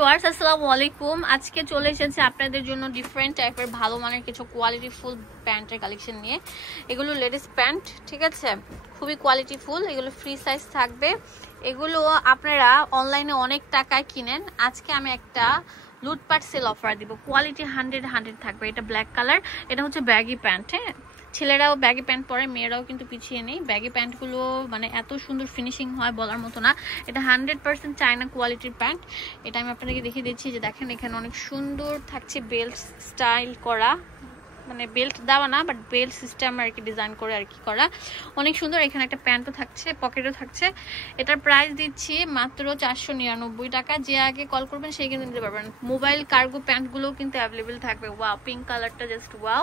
Viewers আসসালামু আলাইকুম। আজকে চলে এসেছে আপনাদের জন্য ডিফারেন্ট টাইপের ভালো মানের কিছু কোয়ালিটিফুল প্যান্টের কালেকশন নিয়ে। এগুলো লেডিস প্যান্ট, ঠিক আছে, খুবই কোয়ালিটিফুল। এগুলো ফ্রি সাইজ থাকবে। এগুলো আপনারা অনলাইনে অনেক টাকায় কিনেন। আজকে আমি একটা লুটপাট সেল অফার দিব। কোয়ালিটি 100 থাকবে। এটা ব্ল্যাক কালার, এটা হচ্ছে ব্যাগি প্যান্ট। হ্যাঁ, ছেলেরাও ব্যাগি প্যান্ট পরে, মেয়েরাও কিন্তু পিছিয়ে নেই। ব্যাগি প্যান্টগুলো মানে এত সুন্দর ফিনিশিং হয় বলার মতো না। এটা 100% চায়না কোয়ালিটির প্যান্ট। এটা আমি আপনাদেরকে দেখিয়ে দিচ্ছি যে দেখেন এখানে অনেক সুন্দর থাকছে, বেল্ট স্টাইল করা, মানে বেল্ট দেওয়া না বাট বেল্ট সিস্টেম আর কি, ডিজাইন করে আর কি করা, অনেক সুন্দর। এখানে একটা প্যান্টও থাকছে, পকেটও থাকছে। এটার প্রাইস দিচ্ছি মাত্র 499 টাকা। যে আগে কল করবেন সেই কিন্তু নিতে পারবেন। মোবাইল কার্গো প্যান্টগুলোও কিন্তু অ্যাভেলেবেল থাকবে। ওয়াও, পিঙ্ক কালারটা জাস্ট ওয়াও।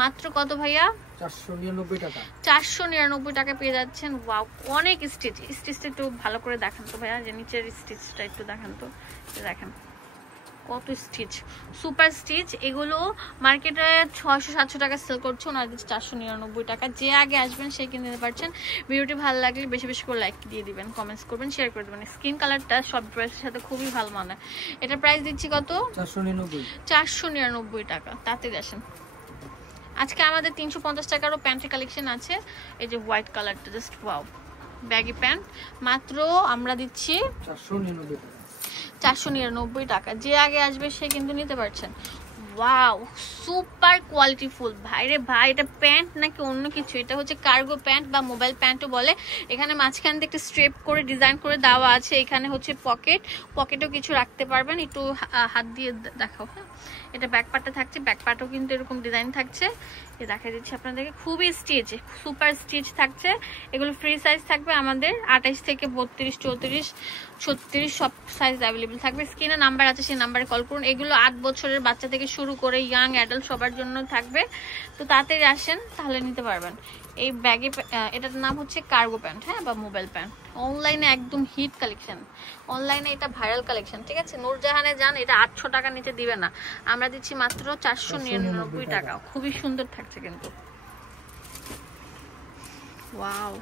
মাত্র কত ভাইয়া? 499 টাকা। 499 টাকা পেয়ে যাচ্ছেন। ওয়াও, অনেক স্টিচটা একটু ভালো করে দেখান তো ভাইয়া, যে নিচের স্টিচটা একটু দেখান তো। দেখেন কত স্টিচ, সুপার স্টিচ। এগুলো মার্কেটে 600-700 টাকা সেল করছে, ওনার দিচ্ছে 499 টাকা। যে আগে আসবেন সে কিনে নিতে পারছেন। ভিডিওটি ভালো লাগলে বেশি বেশি করে লাইক দিয়ে দিবেন, কমেন্টস করবেন, শেয়ার করে দেবেন। স্কিন কালারটা সব ড্রেসের সাথে খুবই ভালো মানে। এটা প্রাইস দিচ্ছি কত? 499 টাকা। তাতে আসেন। আজকে আমাদের 350 টাকারও প্যান্টের কালেকশন আছে। এই যে হোয়াইট কালারটা জাস্ট ওয়াও, ব্যাগি প্যান্ট। মাত্র আমরা দিচ্ছি 499 টাকা। যে আগে আসবে সে কিন্তু নিতে পারছেন। ওয়াও, সুপার কোয়ালিটিফুল। ভাইরে ভাই, এটা প্যান্ট নাকি অন্য কিছু? এটা হচ্ছে কার্গো প্যান্ট বা মোবাইল প্যান্টও বলে। এখানে মাঝখান দিয়ে একটা স্ট্রেপ করে ডিজাইন করে দেওয়া আছে। এখানে হচ্ছে পকেটেও কিছু রাখতে পারবেন। একটু হাত দিয়ে দেখাও। হ্যাঁ, এটা ব্যাক পার্টটা থাকছে, ব্যাক পার্টও কিন্তু এরকম ডিজাইন থাকছে। এ দেখা দিচ্ছি আপনাদেরকে, খুবই স্টিচ, সুপার স্টিচ থাকছে। এগুলো ফ্রি সাইজ থাকবে আমাদের 28 থেকে 32, 34, 36 সব সাইজ অ্যাভেলেবেল থাকবে। স্ক্রিনে নাম্বার আছে, সেই নাম্বারে কল করুন। এগুলো 8 বছরের বাচ্চা থেকে শুরু করে ইয়াং অ্যাডাল্ট সবার জন্য থাকবে। তো তাড়াতাড়ি আসেন, তাহলে নিতে পারবেন। এই ব্যাগে, এটার নাম হচ্ছে কার্গো প্যান্ট, হ্যাঁ, বা মোবাইল প্যান্ট। অনলাইনে একদম হিট কালেকশন, অনলাইনে এটা ভাইরাল কালেকশন, ঠিক আছে। নূরজাহানে যান, এটা 800 টাকা নিচে দিবে না। আমরা দিচ্ছি মাত্র 499 টাকা। খুবই সুন্দর থাকছে কিন্তু। ওয়াও,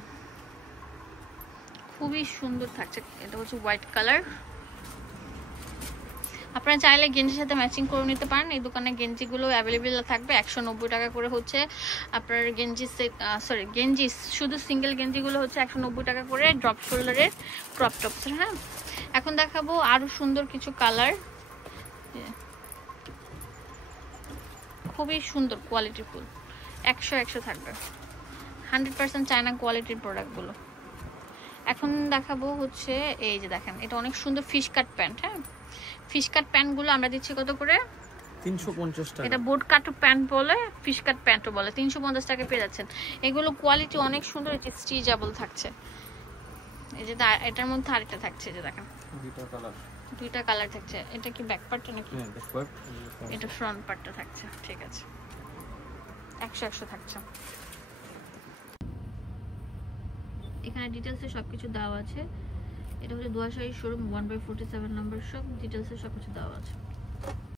খুবই সুন্দর থাকছে। এটা হচ্ছে হোয়াইট কালার। আপনারা চাইলে গেঞ্জির সাথে ম্যাচিং করে নিতে পারেন। এই দোকানে গেঞ্জিগুলো অ্যাভেলেবেল থাকবে 190 টাকা করে হচ্ছে। আপনার গেঞ্জি সেট, সরি গেঞ্জি শুধু সিঙ্গেল গেঞ্জিগুলো হচ্ছে 190 টাকা করে, ড্রপ শোল্ডারের ক্রপ টপ। হ্যাঁ, এখন দেখাবো আরো সুন্দর কিছু কালার। খুবই সুন্দর কোয়ালিটিফুল, 100 থাকবে। 100% চায়না কোয়ালিটির প্রোডাক্টগুলো। এখন দেখাবো হচ্ছে এই যে দেখেন, এটা অনেক সুন্দর ফিশ কাট প্যান্ট। হ্যাঁ, ফিশ কাট প্যান্টগুলো আমরা দিচ্ছি কত করে? 350 টাকা। এটা বোট কাট প্যান্ট বলে, ফিশ কাট প্যান্টও বলে। 350 টাকা পেয়ে যাচ্ছেন। এগুলো কোয়ালিটি অনেক সুন্দর, স্ট্রেচেবল থাকছে। এই যে এটার মধ্যে আরেকটা থাকছে, যে দেখেন দুইটা কালার থাকছে। এটা কি ব্যাক পার্টটা নাকি? এটা ফ্রন্ট পার্টটা থাকছে, ঠিক আছে। 100 থাকছে। এখানে ডিটেলসে সবকিছু দেওয়া আছে। এটা হচ্ছে দুয়াশাহী শোরুম 1/47 নম্বর শপ। ডিটেলসে সবকিছু দেওয়া আছে।